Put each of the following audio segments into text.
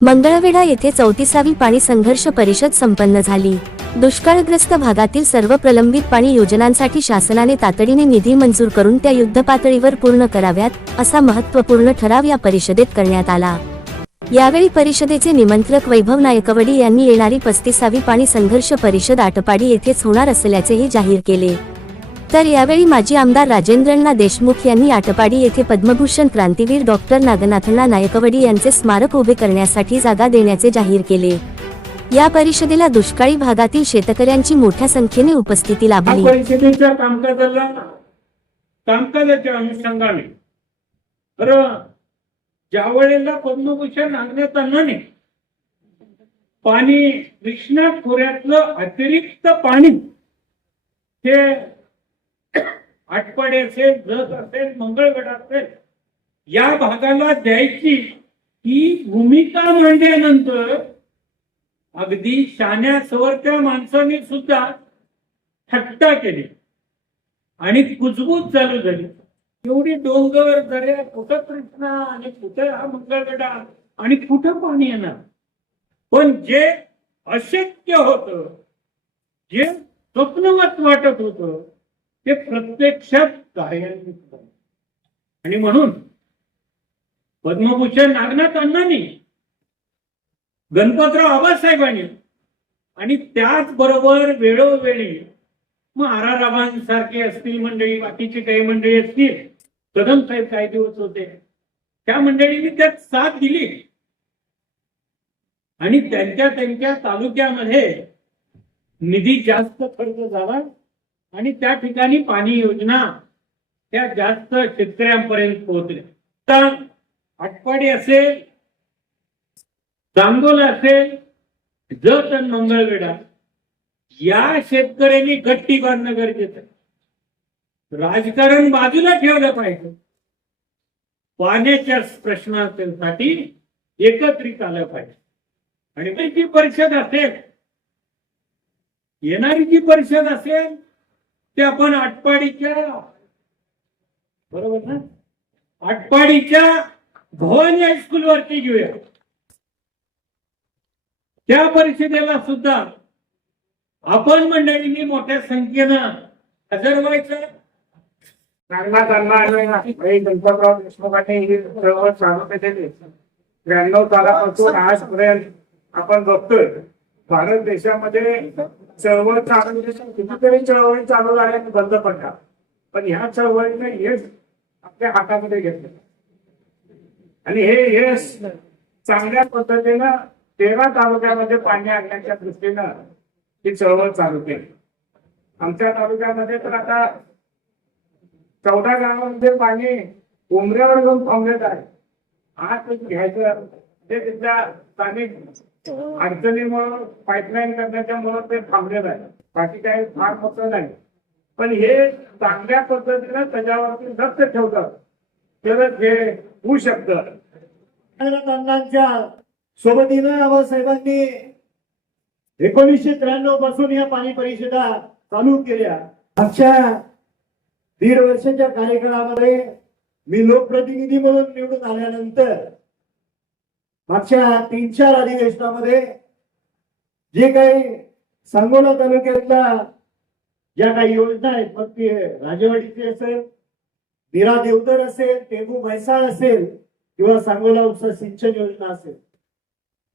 मंगळवेढा येथे 34वी पाणी संघर्ष परिषद संपन्न झाली। दुष्काळग्रस्त भागातील सर्व प्रलंबित पाणी योजनांसाठी शासनाने तातडीने निधी मंजूर करून त्या युद्धपातळीवर पूर्ण कराव्यात, असा महत्त्वपूर्ण ठराव या परिषदेत करण्यात आला। यावेळी परिषदेचे निमंत्रक वैभव नायकवडी यांनी येणारी 35वी पाणी संघर्ष परिषद आटपाडी येथेच होणार असल्याचेही जाहीर केले। तर यावेळी माजी आमदार राजेंद्रअण्णा देशमुख यांनी आटपाडी येथे पद्मभूषण क्रांतीवीर डॉक्टर नागनाथअण्णा नायकवडी यांचे स्मारक उभे करण्यासाठी जागा देण्याचे जाहीर केले। या परिषदेला दुष्काळी भागातील शेतकऱ्यांची मोठ्या संख्येने उपस्थिती लाभली। परिषदेच्या कामकाजाच्या अनुषंगाने ज्या वेळेला पद्मभूषण नागनाथअण्णांनी पाणी कृष्णा खोऱ्यातलं अतिरिक्त पाणी हे आटपाडी असेल, जत असेल, मंगळवेढा असेल या भागाला द्यायची ही भूमिका मांडल्यानंतर अगदी शाण्या सवरत्या माणसांनी सुद्धा थट्टा केली आणि कुजबूज चालू झाली। एवढी डोंगर दऱ्या, कुठं कृष्णा आणि कुठं हा मंगळवेढा आणि कुठं पाणी येणार। पण जे अशक्य होतं, जे स्वप्नवत वाटत होतं, ते प्रत्यक्षात कार्यान्वित झालं। आणि म्हणून पद्मभूषण नागनाथअण्णांनी, गणपतराव आबासाहेबांनी आणि त्याचबरोबर वेळोवेळी मग आरारावांसारखे असतील मंडळी, बाकीची काही मंडळी असतील, कदम साहेब काही दिवस होते, त्या मंडळींनी त्यात साथ दिली आणि त्यांच्या तालुक्यामध्ये निधी जास्त खर्च झाला आणि त्या ठिकाणी पाणी योजना त्या जास्त शेतकऱ्यांपर्यंत पोहोचल्या। आटपाडी असेल, सांगोला असेल, जत आणि मंगळवेढा या शेतकऱ्यांनी गट्टी बांधणं गरजेचं आहे। राजकारण बाजूला ठेवलं पाहिजे, पाण्याच्या प्रश्नासाठी एकत्रित आलं पाहिजे। आणि जी परिषद असेल, येणारी जी परिषद असेल ते आपण आटपाडीच्या, बरोबर ना, आटपाडीच्या भवानी हायस्कूल वरती घेऊया। त्या परिषदेला सुद्धा आपण मंडळींनी मोठ्या संख्येनं हजर व्हायचं। गणपतराव देशमुखांनी ही चळवळ चालू केलेली 93 सालापासून आजपर्यंत आपण बघतोय भारत देशामध्ये चळवळ चालू, कितीतरी चळवळी चालू झाल्या बंद पडल्या, पण ह्या चळवळीने यश आपल्या हातामध्ये घेतलं आणि हे यश चांगल्या पद्धतीनं 13 तालुक्यामध्ये पाणी आणण्याच्या दृष्टीनं ही चळवळ चालू केली। आमच्या तालुक्यामध्ये तर आता 14 गावांमध्ये पाणी उमऱ्यावर जाऊन थांबलेलं आहे। आज घ्यायचं ते तिथल्या स्थानिक अडचणीमुळे, पाईपलाईन करण्याच्यामुळे ते थांबलेलं आहे, बाकी काही फार मोठं नाही। पण हे चांगल्या पद्धतीनं त्याच्यावरती लक्ष ठेवतात तरच हे होऊ शकतं। अण्णांच्या सोबतीनं आबासाहेबांनी 1993 पासून या पाणी परिषदा चालू केल्या। मागच्या 1.5 वर्षाच्या कार्यकाळामध्ये मी लोकप्रतिनिधी म्हणून निवडून आल्यानंतर मागच्या 3-4 अधिवेशनामध्ये जे काही सांगोला तालुक्यातल्या ज्या काही योजना आहेत, मग ते राजेवाडीची असेल, नीरा देवधर असेल, टेंबू म्हैसाळ असेल किंवा सांगोला उपसा सिंचन योजना असेल,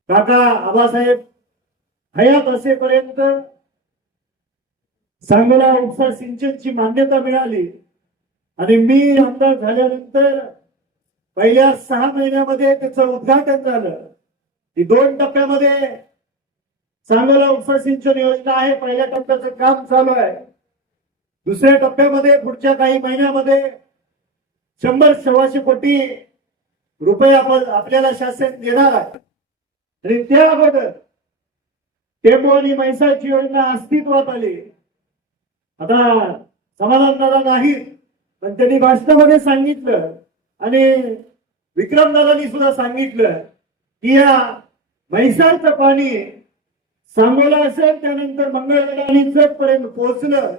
काका आबासाहेब हयात असेपर्यंत सांगोला उपसा सिंचनची मान्यता मिळाली आणि मी आमदार झाल्यानंतर पहिल्या 6 महिन्यामध्ये त्याचं उद्घाटन झालं। ही 2 टप्प्यामध्ये सांगोला उपसा सिंचन योजना आहे। पहिल्या टप्प्याचं काम चालू आहे, दुसऱ्या टप्प्यामध्ये पुढच्या काही महिन्यामध्ये 100-125 कोटी रुपये आपल्याला शासन देणार आहे। आणि त्या अगोदर टेंबू आणि म्हैसाळची योजना अस्तित्वात आली। आता समाधानदादा नाही, पण त्यांनी भाषणामध्ये सांगितलं आणि विक्रमदादांनी सुद्धा सांगितलं की या म्हैसाळचं पाणी सांगोला असेल, त्यानंतर मंगळवेढा आणि जत पर्यंत पोहोचलं।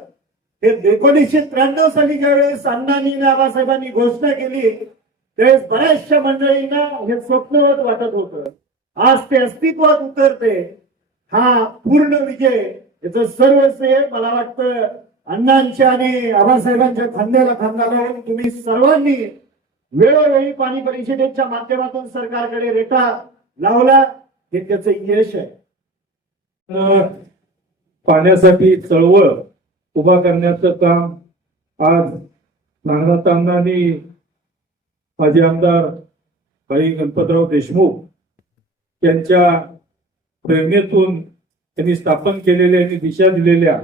हे 1993 साली ज्यावेळेस अण्णांनी आबासाहेबांनी घोषणा केली त्यावेळेस बऱ्याचशा मंडळींना हे स्वप्नवत वाटत होतं, आज ते अस्तित्वात उतरते, हा पूर्ण विजय, याचं सर्व श्रेय मला वाटतं अण्णांच्या आणि आबासाहेबांच्या खांद्याला खांदा लावून तुम्ही सर्वांनी वेळोवेळी पाणी परिषदेच्या माध्यमातून सरकारकडे रेटा लावला, हे त्याचं यश आहे. पाण्यासाठी चळवळ उभा करण्याचं काम आज नागनाथ अण्णांनी, माजी आमदार भाई गणपतराव देशमुख यांच्या प्रेरणेतून त्यांनी स्थापन केलेल्या आणि दिशा दिलेल्या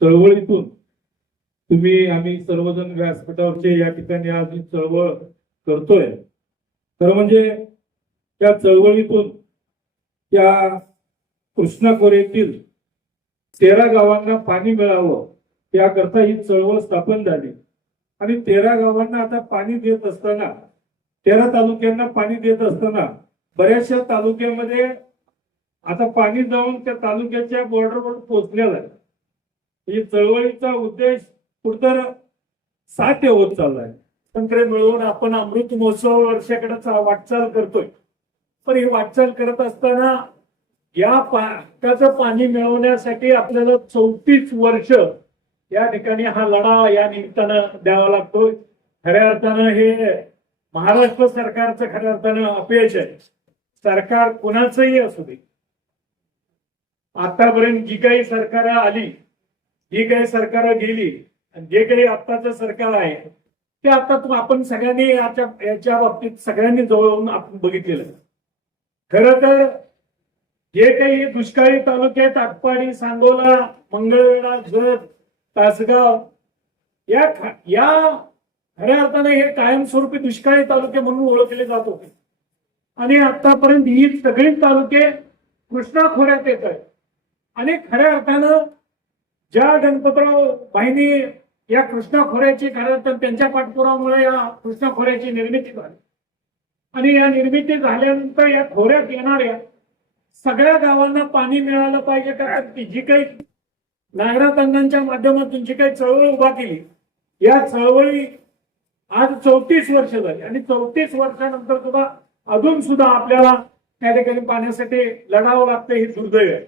चळवळीतून आम्ही सर्वजण व्यासपीठावरचे या ठिकाणी आज ही चळवळ करतोय. खरं म्हणजे त्या चळवळीतून त्या कृष्णा खोऱ्यातील 13 गावांना पाणी मिळावं याकरता ही चळवळ स्थापन झाली. आणि 13 गावांना आता पाणी देत असताना, 13 तालुक्यांना पाणी देत असताना बऱ्याचशा तालुक्यामध्ये आता पाणी जाऊन त्या तालुक्याच्या बॉर्डरवर पोहोचलेलं आहे. ही चळवळीचा उद्देश कुठतर साध्य होत चाललाय. तंत्र मिळवून आपण अमृत महोत्सव वर्षाकडे वाटचाल करतोय. पण ही वाटचाल करत असताना या हक्काचं पाणी मिळवण्यासाठी आपल्याला 34 वर्ष या ठिकाणी हा लढा या निमित्तानं द्यावा लागतोय. खऱ्या अर्थानं हे महाराष्ट्र सरकारचं खऱ्या अर्थानं अपयश आहे. सरकार कुणाचंही असू दे, आतापर्यंत जी काही सरकार आली, जी काही सरकार गेली, जे काही आत्ताचं सरकार आहे ते आता आपण सगळ्यांनी याच्या बाबतीत सगळ्यांनी जवळून आपण बघितलेलं आहे. खरं तर जे काही दुष्काळी तालुके आहेत, आटपाडी, सांगोला, मंगळवेढा, जत, तासगाव, या खऱ्या अर्थाने हे कायमस्वरूपी दुष्काळी तालुके म्हणून ओळखले जात होते. आणि आतापर्यंत ही सगळी तालुके कृष्णा खोऱ्यात येत आहेत. आणि खऱ्या अर्थानं ज्या गणपतराव भाईंनी या कृष्णा खोऱ्याची, खऱ्या अर्थानं त्यांच्या पाठपुरामुळे या कृष्णा खोऱ्याची निर्मिती झाली. आणि या निर्मिती झाल्यानंतर या खोऱ्यात येणाऱ्या सगळ्या गावांना पाणी मिळालं पाहिजे. कारण जी काही नागनाथ अण्णांच्या माध्यमातून जी काही चळवळ उभा केली, या चळवळी आज 34 वर्ष झाली. आणि 34 वर्षानंतर सुद्धा अजून सुद्धा आपल्याला त्या ठिकाणी पाण्यासाठी लढावं लागतं, हे दुर्दैव आहे.